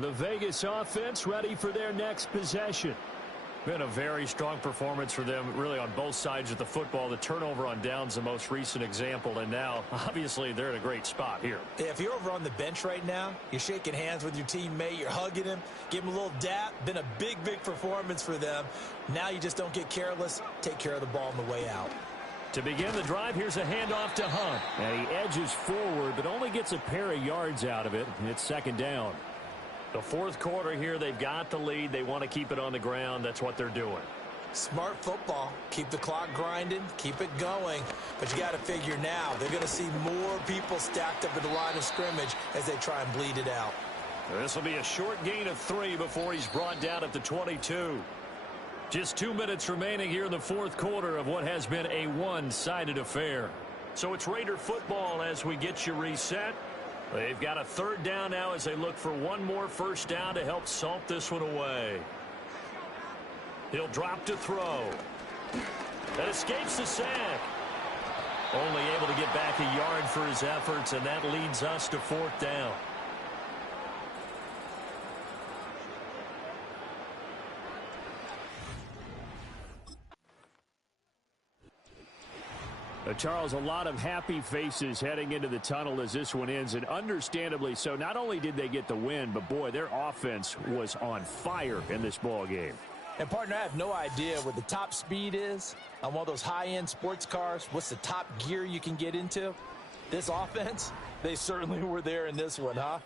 The Vegas offense ready for their next possession. Been a very strong performance for them, really, on both sides of the football. The turnover on downs, the most recent example, and now, obviously, they're in a great spot here. Yeah, if you're over on the bench right now, you're shaking hands with your teammate, you're hugging him, give him a little dap. Been a big, big performance for them. Now you just don't get careless. Take care of the ball on the way out. To begin the drive, here's a handoff to Hunt. And he edges forward, but only gets a pair of yards out of it. It's second down. The fourth quarter here, they've got the lead. They want to keep it on the ground. That's what they're doing. Smart football. Keep the clock grinding. Keep it going. But you got to figure now, they're going to see more people stacked up at the line of scrimmage as they try and bleed it out. This will be a short gain of 3 before he's brought down at the 22. Just 2 minutes remaining here in the fourth quarter of what has been a one-sided affair. So it's Raider football as we get you reset. They've got a third down now as they look for one more first down to help salt this one away. He'll drop to throw. That escapes the sack. Only able to get back a yard for his efforts, and that leads us to fourth down. Charles, a lot of happy faces heading into the tunnel as this one ends, and understandably so. Not only did they get the win, but, boy, their offense was on fire in this ball game. And, partner, I have no idea what the top speed is on one of those high-end sports cars. What's the top gear you can get into? This offense, they certainly were there in this one, huh?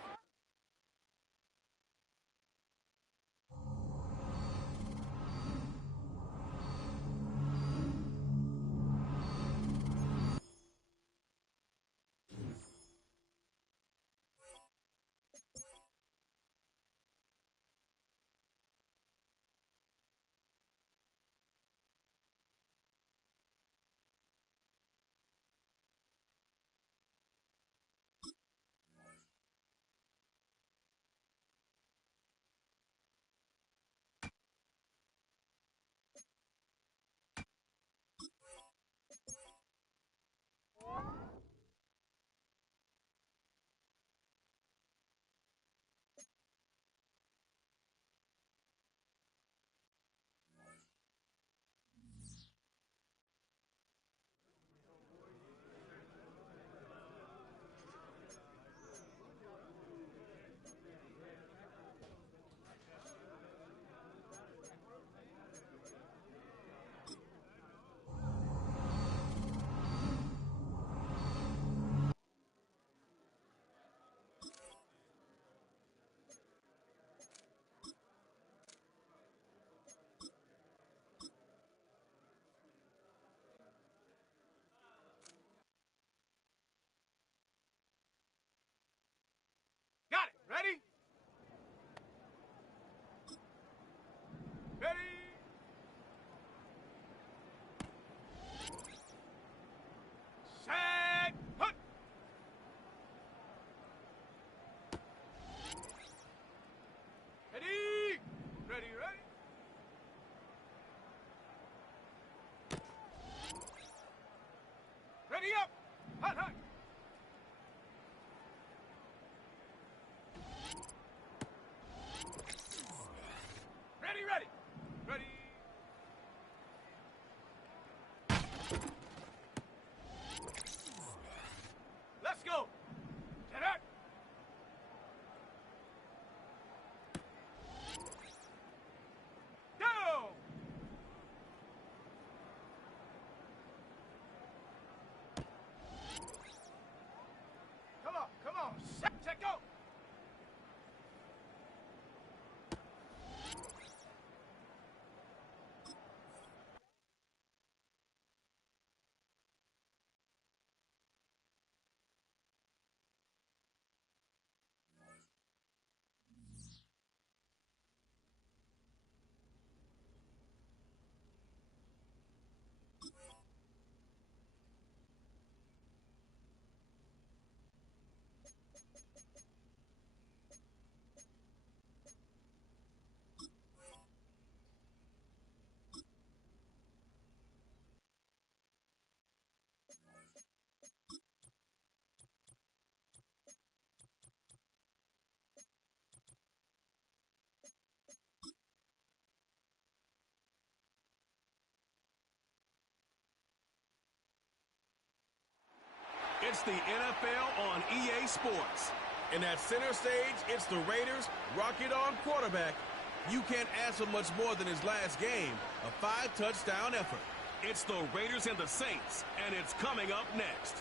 It's the NFL on EA Sports. And at center stage, it's the Raiders' rocket-on quarterback. You can't ask for much more than his last game, a 5-touchdown effort. It's the Raiders and the Saints, and it's coming up next.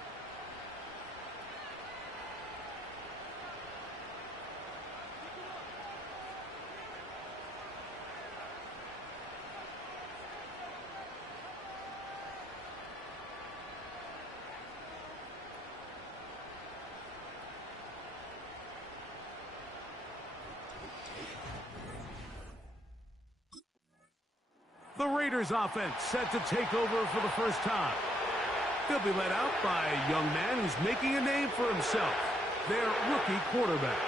The Raiders offense set to take over for the first time. They'll be led out by a young man who's making a name for himself, their rookie quarterback.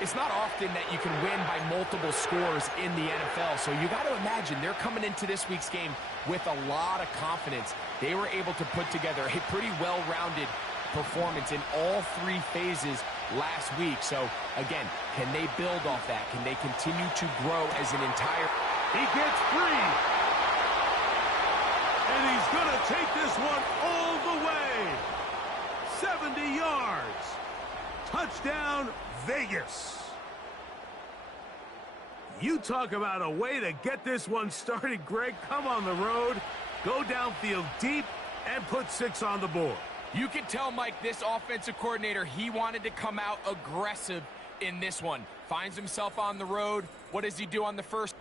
It's not often that you can win by multiple scores in the NFL, so you got to imagine they're coming into this week's game with a lot of confidence. They were able to put together a pretty well-rounded performance in all three phases last week. So, again, can they build off that? Can they continue to grow as an entire... He gets free. And he's going to take this one all the way. 70 yards. Touchdown, Vegas. You talk about a way to get this one started, Greg. Come on the road, go downfield deep, and put 6 on the board. You can tell, Mike, this offensive coordinator, he wanted to come out aggressive in this one. Finds himself on the road. What does he do on the first?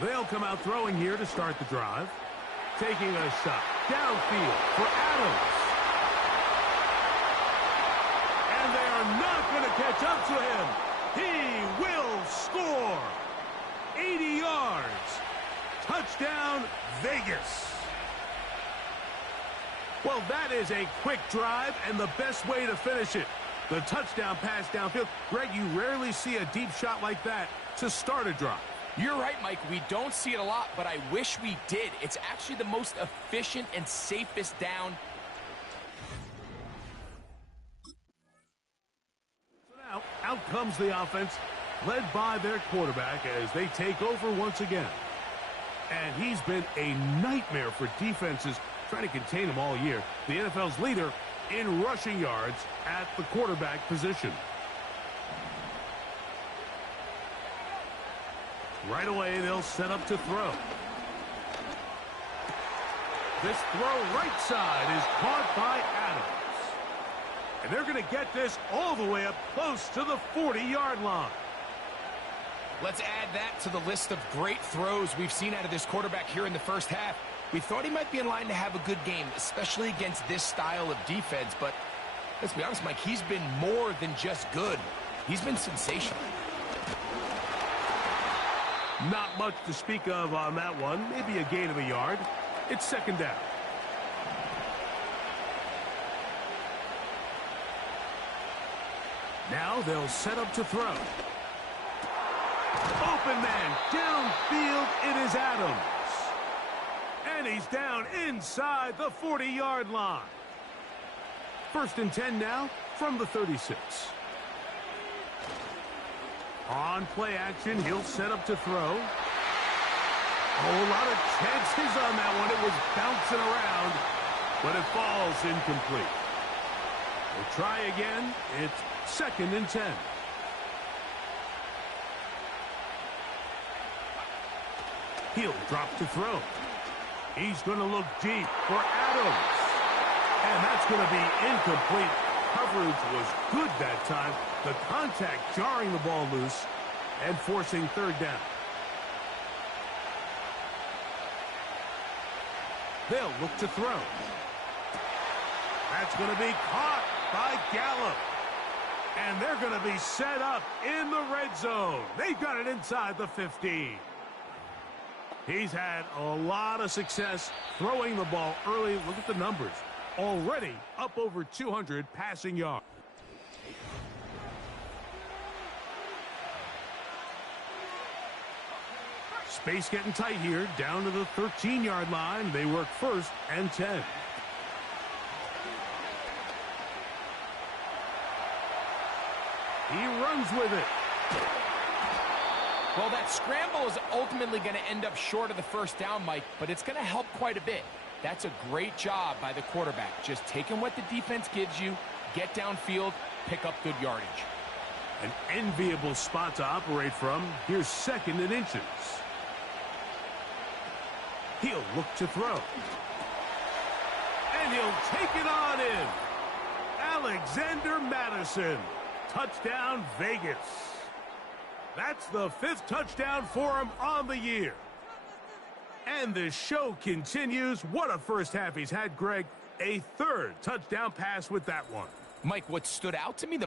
They'll come out throwing here to start the drive. Taking a shot downfield for Adams. And they are not going to catch up to him. He will score. 80 yards. Touchdown, Vegas. Well, that is a quick drive and the best way to finish it. The touchdown pass downfield. Greg, you rarely see a deep shot like that to start a drive. You're right, Mike. We don't see it a lot, but I wish we did. It's actually the most efficient and safest down. So now, out comes the offense, led by their quarterback as they take over once again. And he's been a nightmare for defenses trying to contain him all year. The NFL's leader in rushing yards at the quarterback position. Right away, they'll set up to throw. This throw right side is caught by Adams. And they're going to get this all the way up close to the 40-yard line. Let's add that to the list of great throws we've seen out of this quarterback here in the first half. We thought he might be in line to have a good game, especially against this style of defense. But let's be honest, Mike, he's been more than just good. He's been sensational. Not much to speak of on that one. Maybe a gain of a yard. It's second down. Now they'll set up to throw. Open man, downfield, it is Adams. And he's down inside the 40-yard line. First and 10 now from the 36. On play action, he'll set up to throw. A whole lot of chances on that one. It was bouncing around, but it falls incomplete. We'll try again. It's second and 10. He'll drop to throw. He's going to look deep for Adams. And that's going to be incomplete. Coverage was good that time. The contact jarring the ball loose and forcing third down. They'll look to throw. That's going to be caught by Gallup. And they're going to be set up in the red zone. They've got it inside the 15. He's had a lot of success throwing the ball early. Look at the numbers. Already up over 200 passing yards. Space getting tight here, down to the 13-yard line. They work 1st and 10. He runs with it. Well, that scramble is ultimately going to end up short of the first down, Mike, but it's going to help quite a bit. That's a great job by the quarterback. Just taking what the defense gives you, get downfield, pick up good yardage. An enviable spot to operate from. Here's 2nd and inches. He'll look to throw. And he'll take it on in. Alexander Madison. Touchdown, Vegas. That's the 5th touchdown for him on the year. And the show continues. What a first half he's had, Greg. A 3rd touchdown pass with that one. Mike, what stood out to me,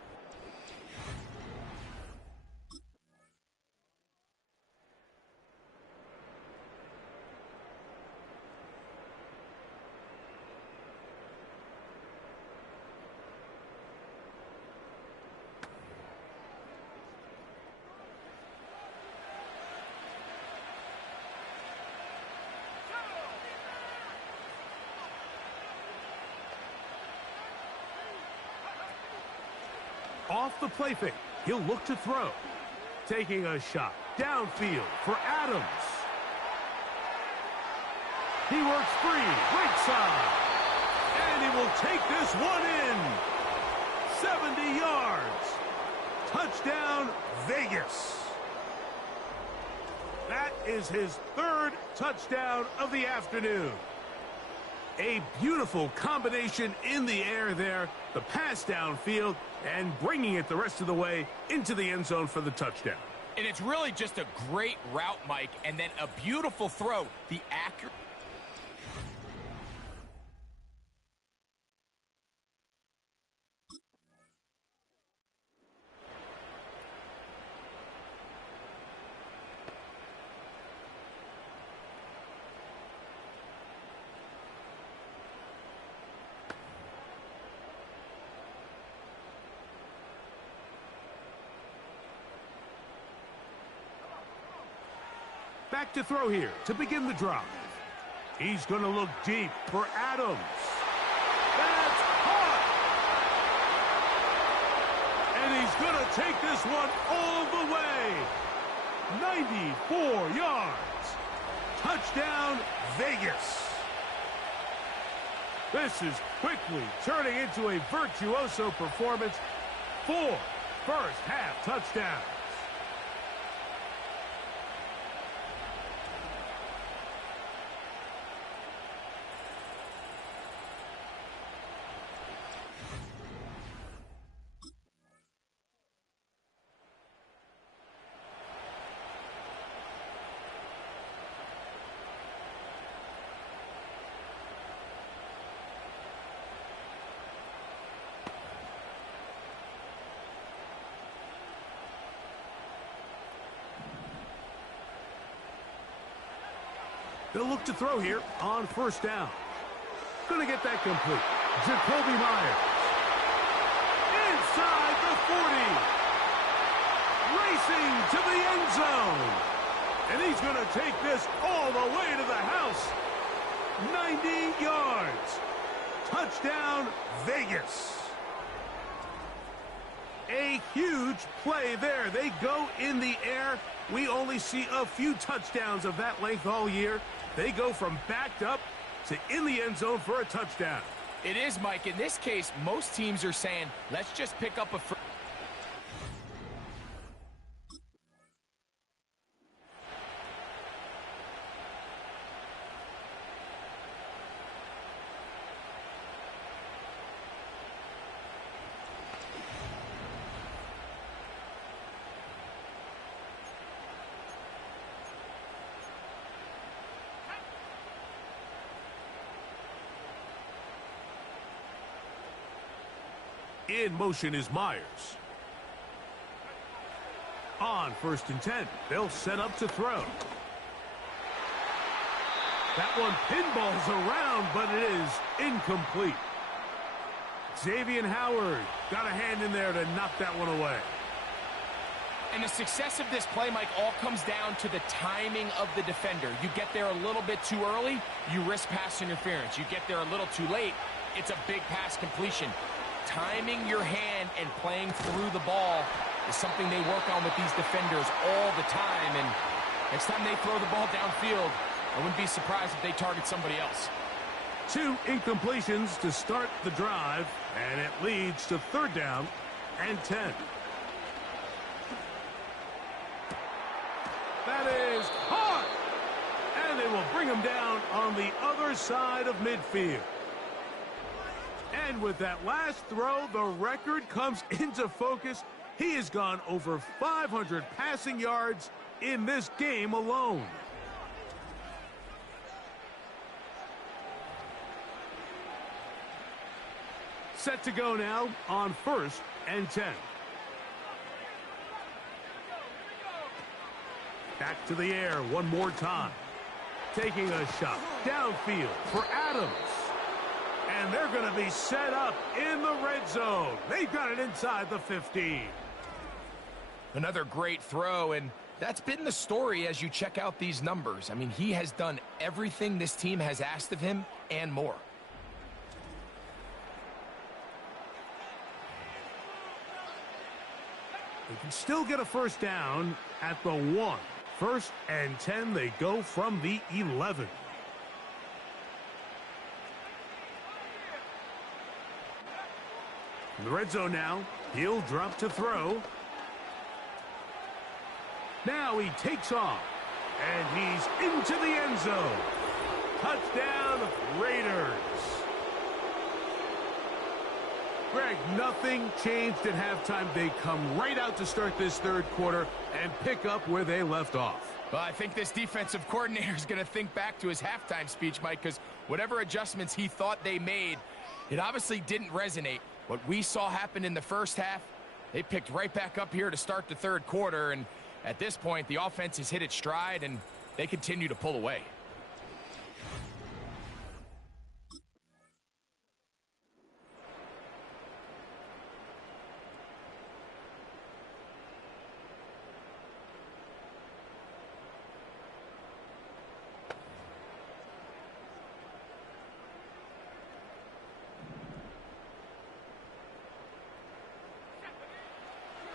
Off the play fake, he'll look to throw. Taking a shot downfield for Adams. He works free, right side. And he will take this one in. 70 yards. Touchdown, Vegas. That is his 3rd touchdown of the afternoon. A beautiful combination in the air there. The pass downfield and bringing it the rest of the way into the end zone for the touchdown. and it's really just a great route, Mike, and then a beautiful throw. The accurate. Back to throw here to begin the drive. He's going to look deep for Adams. That's caught! And he's going to take this one all the way. 94 yards. Touchdown, Vegas. This is quickly turning into a virtuoso performance. 4 first-half touchdowns. They'll look to throw here on first down. Going to get that complete. Jacoby Myers. Inside the 40. Racing to the end zone. And he's going to take this all the way to the house. 90 yards. Touchdown, Vegas. A huge play there. They go in the air. We only see a few touchdowns of that length all year. They go from backed up to in the end zone for a touchdown. It is, Mike. In this case, most teams are saying, let's just pick up a first. In motion is Myers. On first and 10, they'll set up to throw. That one pinballs around, but it is incomplete. Xavier Howard got a hand in there to knock that one away. And the success of this play, Mike, all comes down to the timing of the defender. You get there a little bit too early, you risk pass interference. You get there a little too late, it's a big pass completion. Timing your hand and playing through the ball is something they work on with these defenders all the time. And next time they throw the ball downfield, I wouldn't be surprised if they target somebody else. 2 incompletions to start the drive, and it leads to 3rd down and 10. That is hard, and they will bring him down on the other side of midfield. And with that last throw, the record comes into focus. He has gone over 500 passing yards in this game alone. Set to go now on 1st and 10. Back to the air one more time. Taking a shot downfield for Adams. And they're going to be set up in the red zone. They've got it inside the 15. Another great throw, and that's been the story as you check out these numbers. I mean, he has done everything this team has asked of him and more. They can still get a 1st down at the 1. 1st and 10, they go from the 11. In the red zone now, he'll drop to throw. Now he takes off, and he's into the end zone. Touchdown, Raiders. Greg, nothing changed at halftime. They come right out to start this 3rd quarter and pick up where they left off. Well, I think this defensive coordinator is going to think back to his halftime speech, Mike, because whatever adjustments he thought they made, it obviously didn't resonate. What we saw happen in the first half, they picked right back up here to start the 3rd quarter, and at this point, the offense has hit its stride, and they continue to pull away.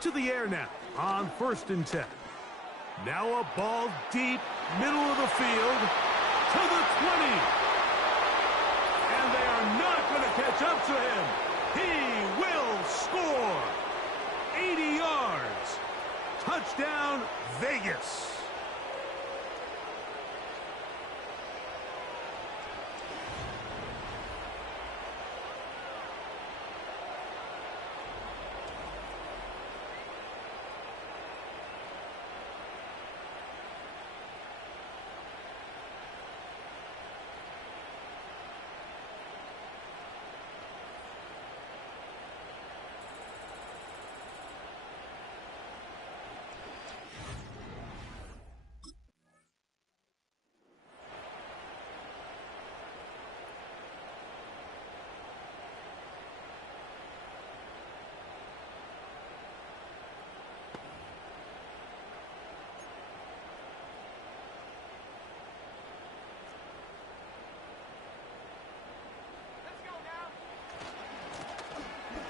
To the air now on 1st and 10. Now a ball deep, middle of the field, to the 20. And they are not going to catch up to him. He will score. 80 yards. Touchdown, Vegas.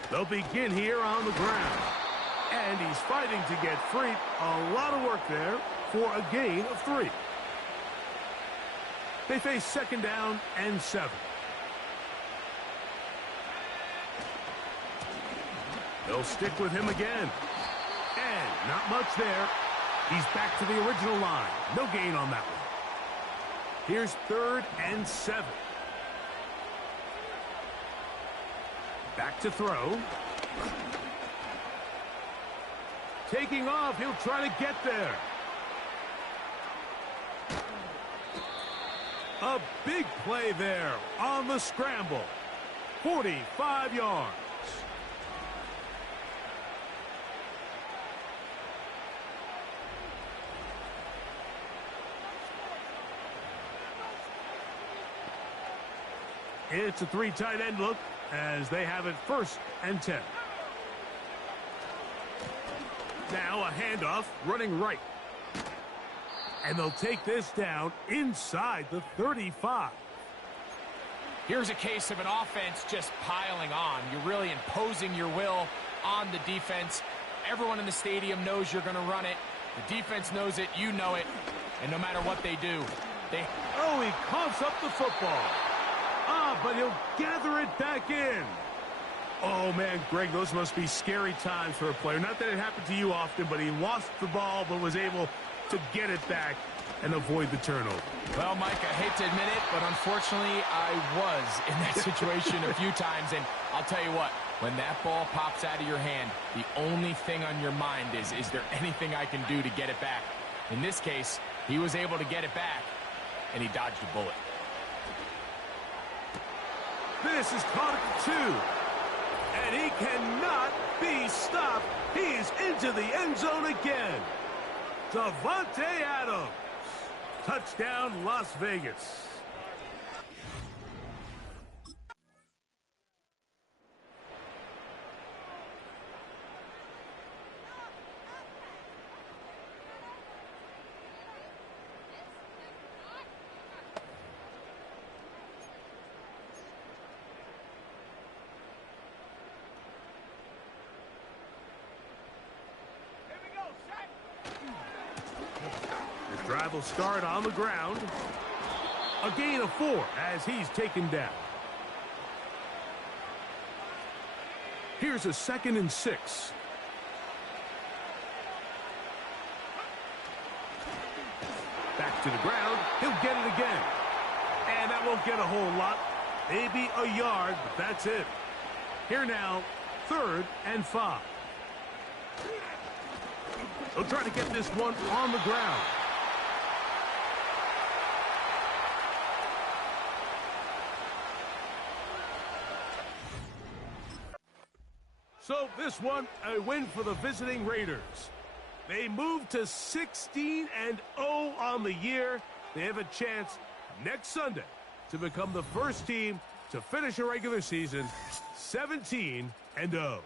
They'll begin here on the ground. And he's fighting to get free. A lot of work there for a gain of 3. They face 2nd down and 7. They'll stick with him again. And not much there. He's back to the original line. No gain on that one. Here's 3rd and 7. Back to throw. Taking off, he'll try to get there. A big play there on the scramble. 45 yards. It's a 3 tight end look as they have it 1st and 10. Now a handoff running right. And they'll take this down inside the 35. Here's a case of an offense just piling on. You're really imposing your will on the defense. Everyone in the stadium knows you're going to run it. The defense knows it, you know it. And no matter what they do, Oh, he coughs up the football. But he'll gather it back in. Oh, man, Greg, those must be scary times for a player. Not that it happened to you often, but he lost the ball but was able to get it back and avoid the turnover. Well, Mike, I hate to admit it, but unfortunately, I was in that situation a few times. And I'll tell you what, when that ball pops out of your hand, the only thing on your mind is there anything I can do to get it back? In this case, he was able to get it back, and he dodged a bullet. This is caught at 2. And he cannot be stopped. He is into the end zone again. Davante Adams. Touchdown, Las Vegas. Drive will start on the ground. A gain of 4 as he's taken down. Here's a 2nd and 6. Back to the ground. He'll get it again. And that won't get a whole lot. Maybe a yard, but that's it. Here now, 3rd and 5. They'll try to get this one on the ground. So this one, a win for the visiting Raiders. They move to 16-0 on the year. They have a chance next Sunday to become the first team to finish a regular season 17-0.